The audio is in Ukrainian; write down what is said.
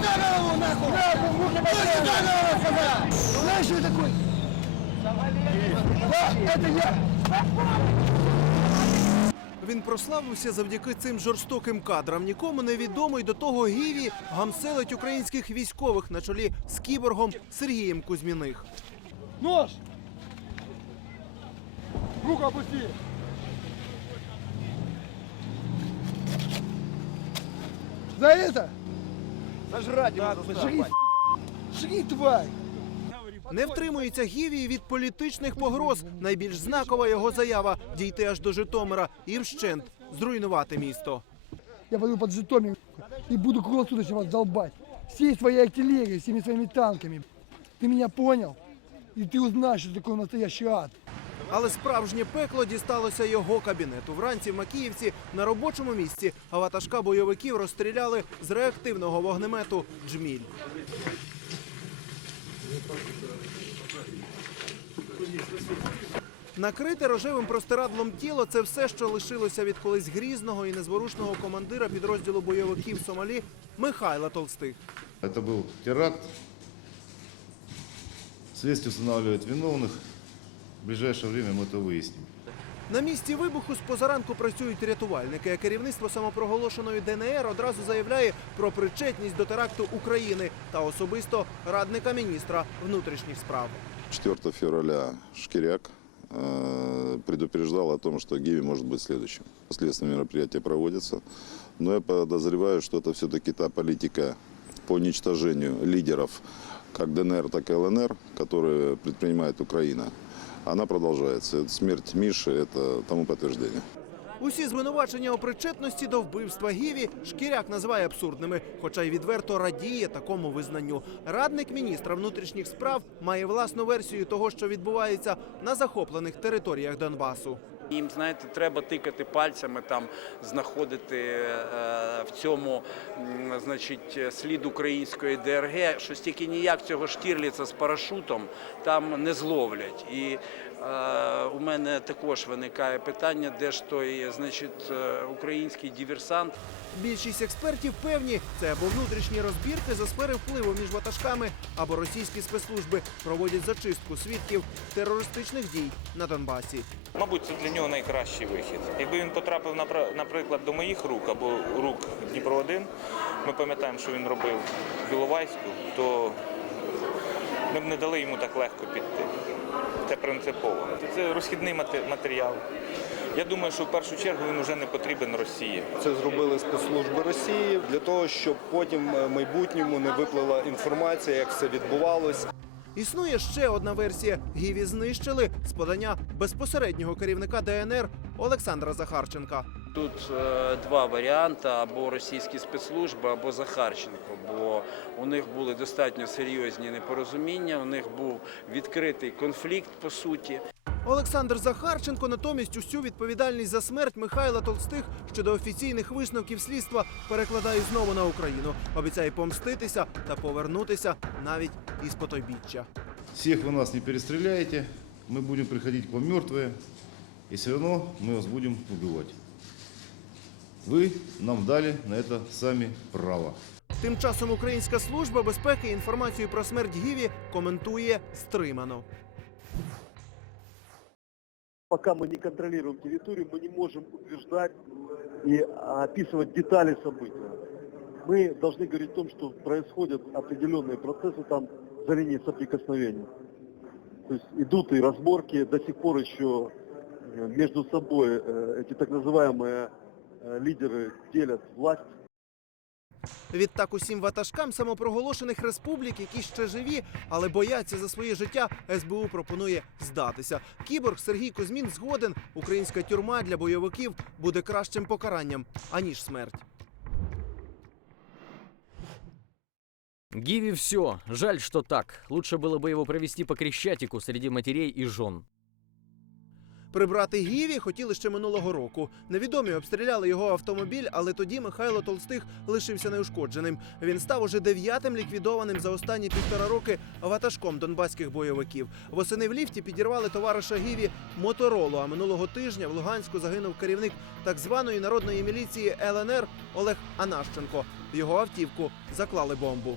сюда голову, нахуй! Кто сюда голову сказал? Знаешь, что такой? Да, это я! Він прославився завдяки цим жорстоким кадрам. Нікому не відомо й до того Гіві гамселить українських військових на чолі з кіборгом Сергієм Кузьміних. Нож! Руку опусти! За это? Сожрать его! Жри, тварь! Не втримується Гіві від політичних погроз. Найбільш знакова його заява дійти аж до Житомира і вщент зруйнувати місто. Я пойду под Житомир и буду круглосуточно вас долбать. Всей своей артиллерией, всеми своими танками. Ты меня понял? И ты узнаешь, что такое настоящий ад. Але справжнє пекло дісталося його кабінету. Вранці в Макіївці на робочому місці а ватажка бойовиків розстріляли з реактивного вогнемету Джміль. Накрите рожевим простирадлом тіло це все, що лишилося від колись грізного і незворушного командира підрозділу бойовиків Сомалі Михайла Толстих. Это был теракт. Следствие устанавливает виновных. В ближайшее время мы это выясним. На місці вибуху з позаранку працюють рятувальники. а Керівництво самопроголошеної ДНР одразу заявляє про причетність до теракту України та особисто радника міністра внутрішніх справ. 4 февраля Шкиряк э, предупреждал о том, что Гиви может быть следующим. Следственные мероприятия проводятся, но я подозреваю, что это все-таки та политика по уничтожению лидеров как ДНР, так и ЛНР, которые предпринимает Украина. Она продолжается. Это Смерть Миши – это тому подтверждение. Усі звинувачення у причетності до вбивства Гіві Шкіряк називає абсурдними, хоча й відверто радіє такому визнанню. Радник міністра внутрішніх справ має власну версію того, що відбувається на захоплених територіях Донбасу. Їм, знаєте, треба тикати пальцями, там знаходити е, в цьому, значить, слід української ДРГ. Щось тільки ніяк цього штірліца з парашутом там не зловлять. І е, у мене також виникає питання, де ж той, значить, е, український диверсант. Більшість експертів певні, це або внутрішні розбірки за сфери впливу між ватажками, або російські спецслужби проводять зачистку свідків терористичних дій на Донбасі. Мабуть, це для нього найкращий вихід. Якби він потрапив, наприклад, до моїх рук або рук Дніпро 1 ми пам'ятаємо, що він робив в Біловайську, то ми б не дали йому так легко піти. Принципово. Це розхідний мате- матеріал. Я думаю, що в першу чергу він вже не потрібен Росії. Це зробили спецслужби Росії для того, щоб потім е, в майбутньому не виплила інформація, як все відбувалось. Існує ще одна версія. Гіві знищили з подання безпосереднього керівника ДНР Олександра Захарченка. Тут е, два варіанти: або російські спецслужби, або Захарченко. Бо у них були достатньо серйозні непорозуміння, у них був відкритий конфлікт по суті. Олександр Захарченко натомість усю відповідальність за смерть Михайла Толстих щодо офіційних висновків слідства перекладає знову на Україну. Обіцяє помститися та повернутися навіть із потойбіччя. Всех вы нас не перестреляете, мы будем приходить к вам мертвые, и все равно мы вас будем убивать. Вы нам дали на это сами право. Тим часом Українська служба безпеки інформацію про смерть Гіві коментує стримано. Пока мы не контролируем территорию, мы не можем утверждать и описывать детали события. Мы должны говорить о том, что происходят определенные процессы там за линией соприкосновения. То есть идут и разборки, до сих пор еще э, между собой э, эти так называемые э, лидеры делят власть. Відтак усім ватажкам самопроголошених республік, які ще живі, але бояться за своє життя, СБУ пропонує здатися. Кіборг Сергій Кузьмін згоден. Українська тюрма для бойовиків буде кращим покаранням аніж смерть. Гиви все. Жаль, что так. Лучше было бы его провести по Крещатику среди матерей и жен. Прибрати Гіві хотіли ще минулого року. Невідомі обстріляли його автомобіль, але тоді Михайло Толстих лишився неушкодженим. Він став уже дев'ятим ліквідованим за останні півтора роки ватажком донбаських бойовиків. Восени в ліфті підірвали товариша Гіві Моторолу. А минулого тижня в Луганську загинув керівник так званої народної міліції ЛНР Олег Анащенко. Його автівку заклали бомбу.